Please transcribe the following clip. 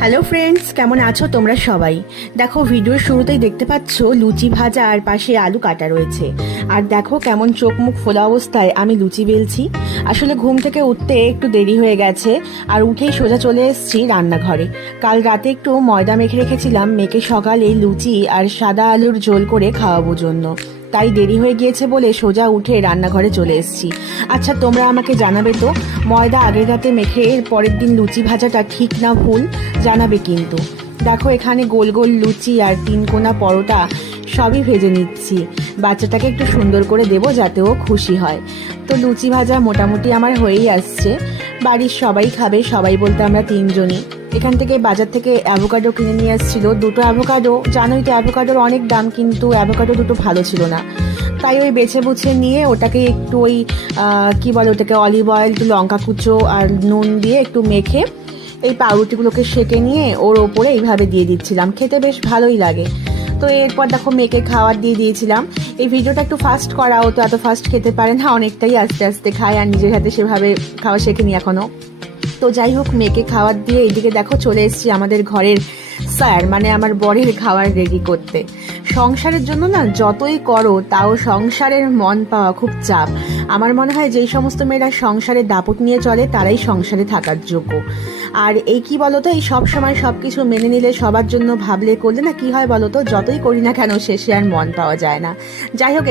Hello friends, কেমন আছো তোমরা সবাই? দেখো, ভিডিওর শুরুতেই দেখতে পাচ্ছ লুচি ভাজা আর পাশে আলু কাটা রয়েছে। আর দেখো কেমন চোখ মুখ ফোলা অবস্থায় আমি লুচি বেলছি। আসলে ঘুম থেকে উঠতে একটু দেরি হয়ে গেছে, আর উঠেই সোজা চলে এসেছি রান্নাঘরে। কাল রাতে একটু ময়দা মেখে রেখেছিলাম, মেখে সকালে লুচি আর সাদা আলুর ঝোল করে খাওয়াবো জন্য। তাই দেরি হয়ে গিয়েছে বলে সোজা উঠে রান্নাঘরে চলে এসেছি। আচ্ছা, তোমরা আমাকে জানাবে তো, ময়দা আগের রাতে মেখে পরের দিন লুচি ভাজাটা ঠিক না ভুল? জানাবে কিন্তু। দেখো, এখানে গোল গোল লুচি আর 3 কোনা পরোটা সবই ভেজে নিচ্ছি। বাচ্চাটাকে একটু সুন্দর করে দেবো যাতে ও খুশি হয়। তো লুচি ভাজা মোটামুটি আমার হয়েই আসছে। বাড়ির সবাই খাবে, সবাই বলতে আমরা 3জনই। এখান থেকে বাজার থেকে অ্যাভোকাডো কিনে নিয়ে আসছিল, 2টো অ্যাভোকাডো। জানোই তো অ্যাভোকাডোর অনেক দাম, কিন্তু অ্যাভোকাডো দুটো ভালো ছিল না। তাই ওই বেছে বুছে নিয়ে ওটাকে একটু ওই কি বলে ওটাকে, অলিভ অয়েল, একটু লঙ্কা কুচো আর নুন দিয়ে একটু মেখে এই পাউরুটিগুলোকে সেঁকে নিয়ে ওর ওপরে এইভাবে দিয়ে দিচ্ছিলাম। খেতে বেশ ভালোই লাগে। তো এরপর দেখো মেয়েকে খাবার দিয়ে দিয়েছিলাম। এই ভিডিওটা একটু ফাস্ট করা, ও তো এত ফাস্ট খেতে পারে না, অনেকটাই আস্তে আস্তে খায়, আর নিজের হাতে সেভাবে খাওয়া শেখেনি এখনো। তো যাই হোক, মেয়েকে খাবার দিয়ে এইদিকে দেখো চলে এসেছি আমাদের ঘরের স্যার মানে আমার বরের খাবার রেডি করতে। সংসারের জন্য না যতই করো তাও সংসারের মন পাওয়া খুব চাপ। আমার মনে হয় যেই সমস্ত মেয়েরা সংসারের দাপট নিয়ে চলে তারাই সংসারে থাকার যোগ্য। আর এই কি বলতো, এই সব সময় সবকিছু মেনে নিলে, সবার জন্য ভাবলে করলে না কি হয় বলতো, যতই করি না কেন শেষে আর মন পাওয়া যায় না। যাই হোক।